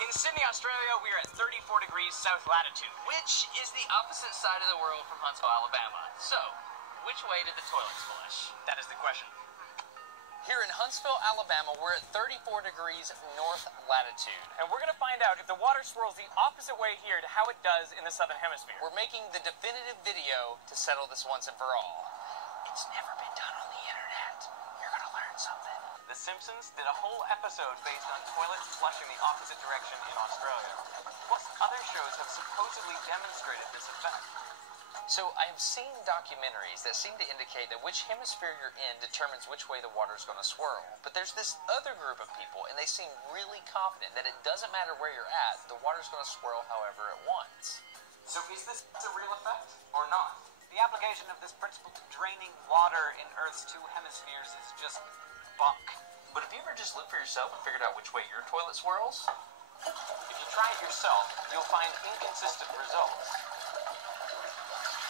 In Sydney, Australia, we are at 34 degrees south latitude, which is the opposite side of the world from Huntsville, Alabama. So, which way did the toilets flush? That is the question. Here in Huntsville, Alabama, we're at 34 degrees north latitude. And we're going to find out if the water swirls the opposite way here to how it does in the southern hemisphere. We're making the definitive video to settle this once and for all. It's never been done on the internet. You're going to learn something. The Simpsons did a whole episode based on toilets flushing the opposite direction in Australia. Plus, other shows have supposedly demonstrated this effect. So I have seen documentaries that seem to indicate that which hemisphere you're in determines which way the water is going to swirl. But there's this other group of people, and they seem really confident that it doesn't matter where you're at, the water's going to swirl however it wants. So is this a real effect, or not? The application of this principle to draining water in Earth's two hemispheres is just bunk. But have you ever just looked for yourself and figured out which way your toilet swirls? If you try it yourself, you'll find inconsistent results.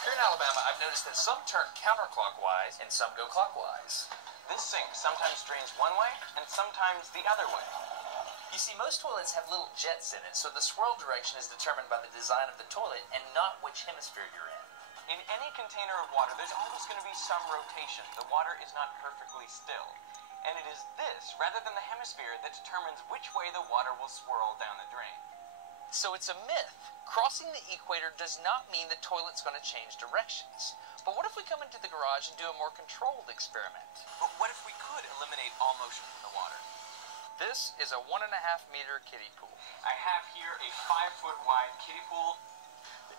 Here in Alabama, I've noticed that some turn counterclockwise and some go clockwise. This sink sometimes drains one way and sometimes the other way. You see, most toilets have little jets in it, so the swirl direction is determined by the design of the toilet and not which hemisphere you're in. In any container of water, there's always going to be some rotation. The water is not perfectly still. And it is this, rather than the hemisphere, that determines which way the water will swirl down the drain. So it's a myth. Crossing the equator does not mean the toilet's going to change directions. But what if we come into the garage and do a more controlled experiment? But what if we could eliminate all motion from the water? This is a 1.5 meter kiddie pool. I have here a 5-foot wide kiddie pool.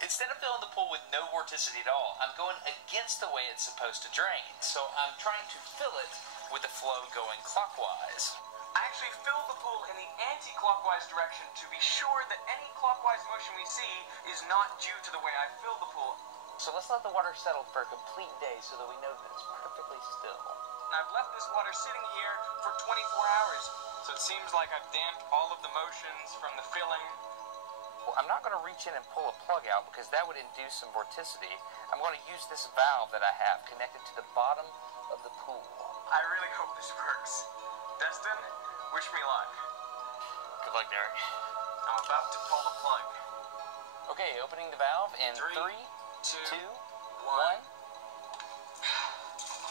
Instead of filling the pool with no vorticity at all, I'm going against the way it's supposed to drain. So I'm trying to fill it with the flow going clockwise. I actually filled the pool in the anti-clockwise direction to be sure that any clockwise motion we see is not due to the way I filled the pool. So let's let the water settle for a complete day so that we know that it's perfectly still. And I've left this water sitting here for 24 hours, so it seems like I've damped all of the motions from the filling. Well, I'm not going to reach in and pull a plug out because that would induce some vorticity. I'm going to use this valve that I have connected to the bottom of the pool. I really hope this works. Destin, wish me luck. Good luck, Derek. I'm about to pull the plug. Okay, opening the valve in 3, 2, 1.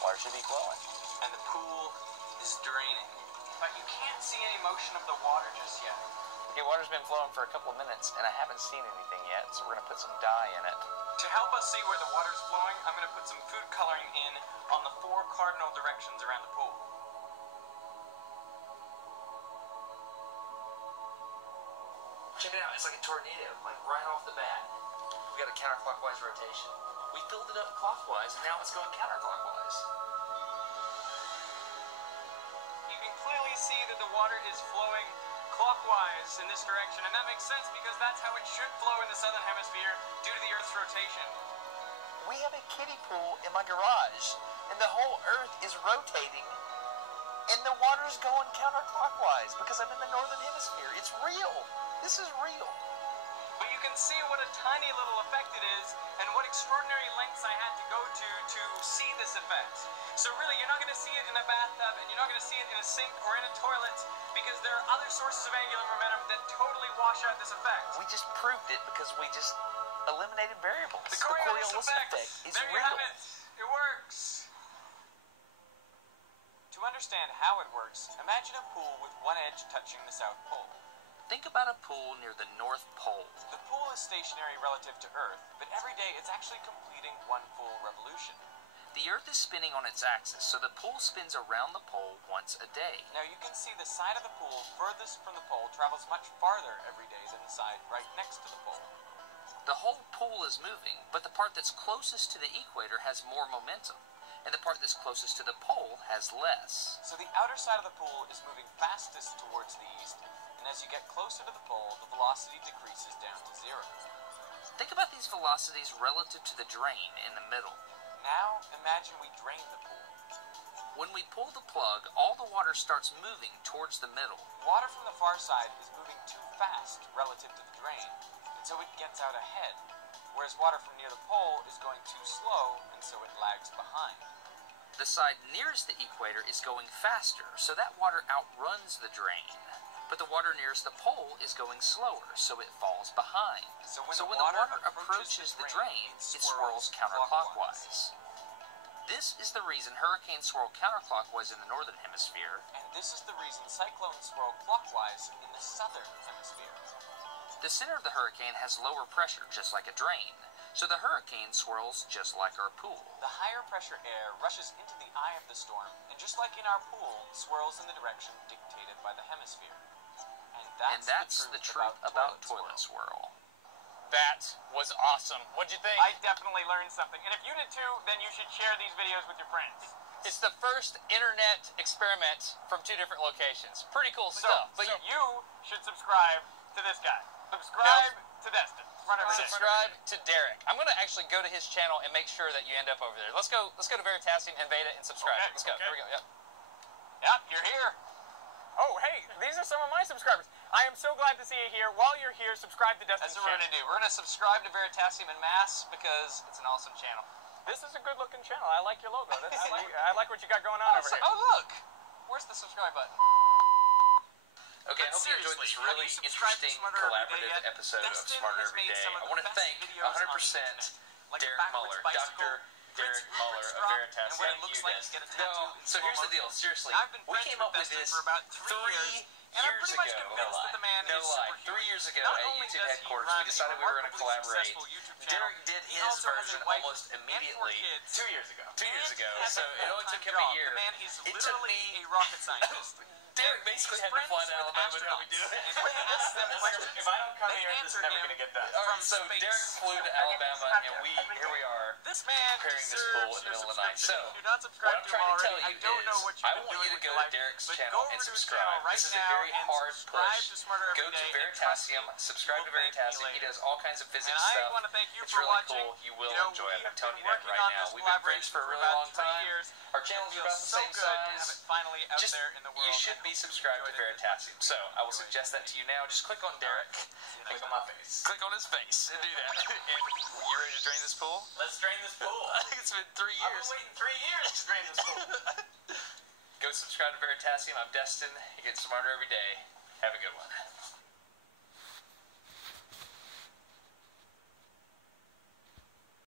Water should be flowing. And the pool is draining. But you can't see any motion of the water just yet. Okay, water's been flowing for a couple of minutes, and I haven't seen anything yet, so we're going to put some dye in it. To help us see where the water's flowing, I'm going to put some food coloring in on the 4 cardinal directions around the pool. Check it out, it's like a tornado, like right off the bat. We got a counterclockwise rotation. We filled it up clockwise, and now it's going counterclockwise. You can clearly see that the water is flowing clockwise in this direction, and that makes sense because that's how it should flow in the southern hemisphere due to the Earth's rotation. We have a kiddie pool in my garage, and the whole Earth is rotating, and the water's going counterclockwise because I'm in the northern hemisphere. It's real. This is real. But you can see what a tiny little effect it is and what extraordinary lengths I had to go to see this effect. So really, you're not going to see it in a bathtub and you're not going to see it in a sink or in a toilet because there are other sources of angular momentum that totally wash out this effect. We just proved it because we just eliminated variables. The Coriolis effect is there real. You have it. It works. To understand how it works, imagine a pool with one edge touching the South Pole. Think about a pool near the North Pole. The pool is stationary relative to Earth, but every day it's actually completing one full revolution. The Earth is spinning on its axis, so the pool spins around the pole once a day. Now you can see the side of the pool furthest from the pole travels much farther every day than the side right next to the pole. The whole pool is moving, but the part that's closest to the equator has more momentum, and the part that's closest to the pole has less. So the outer side of the pool is moving fastest towards the east, and as you get closer to the pole, the velocity decreases down to 0. Think about these velocities relative to the drain in the middle. Now, imagine we drain the pool. When we pull the plug, all the water starts moving towards the middle. Water from the far side is moving too fast relative to the drain, and so it gets out ahead, whereas water from near the pole is going too slow, and so it lags behind. The side nearest the equator is going faster, so that water outruns the drain. but the water nearest the pole is going slower, so it falls behind. So when the water approaches the drain, it swirls counterclockwise. This is the reason hurricanes swirl counterclockwise in the northern hemisphere. And this is the reason cyclones swirl clockwise in the southern hemisphere. The center of the hurricane has lower pressure, just like a drain, so the hurricane swirls just like our pool. The higher pressure air rushes into the eye of the storm, and just like in our pool, swirls in the direction dictated by the hemisphere. And that's the truth about toilet swirl. That was awesome. What'd you think? I definitely learned something. And if you did too, then you should share these videos with your friends. It's the first internet experiment from 2 different locations. Pretty cool stuff. But you should subscribe to this guy. Subscribe to Destin. Subscribe to Derek. I'm going to actually go to his channel and make sure that you end up over there. Let's go to Veritasium and Veda and subscribe. Okay, Let's go. okay. Here we go. Yep. Yep, you're here. Oh, hey, these are some of my subscribers. I am so glad to see you here. While you're here, subscribe to Destin's channel. That's what we're going to do. We're going to subscribe to Veritasium en masse because it's an awesome channel. This is a good-looking channel. I like your logo. I like what you got going on over here. Oh, look. Where's the subscribe button? Okay, I hope you enjoyed this really interesting collaborative episode of Smarter Every Day. I want to thank 100% Derek Muller, Dr. Derek Muller of Veritasium. So here's the deal, seriously. We came up with this 3 years ago. No lie. 3 years ago at YouTube headquarters, we decided we were going to collaborate. Derek did his version almost immediately. 2 years ago. 2 years ago. So it only took him a year. It took me a rocket scientist. Derek basically had to fly to Alabama to help me do it. If I don't come here, this is never going to get done. Alright, so Derek flew to Alabama, and here we are, this man preparing this pool in the middle of the night. So, what I'm trying to tell you is, I want you to go to Derek's channel and subscribe. This is a very hard push. Go to Veritasium, subscribe to Veritasium. He does all kinds of physics stuff. It's really cool. You will enjoy it. I'm telling you that right now. We've been friends for a really long time. Our channels are about the same size. Just, you should be subscribed to Veritasium. So, I will suggest that to you now. Just click on Derek. Click on my face. Click on his face and do that. And you ready to drain this pool? Let's drain this pool. It's been 3 years. I've been waiting 3 years to drain this pool. Go subscribe to Veritasium. I'm Destin. You get smarter every day. Have a good one.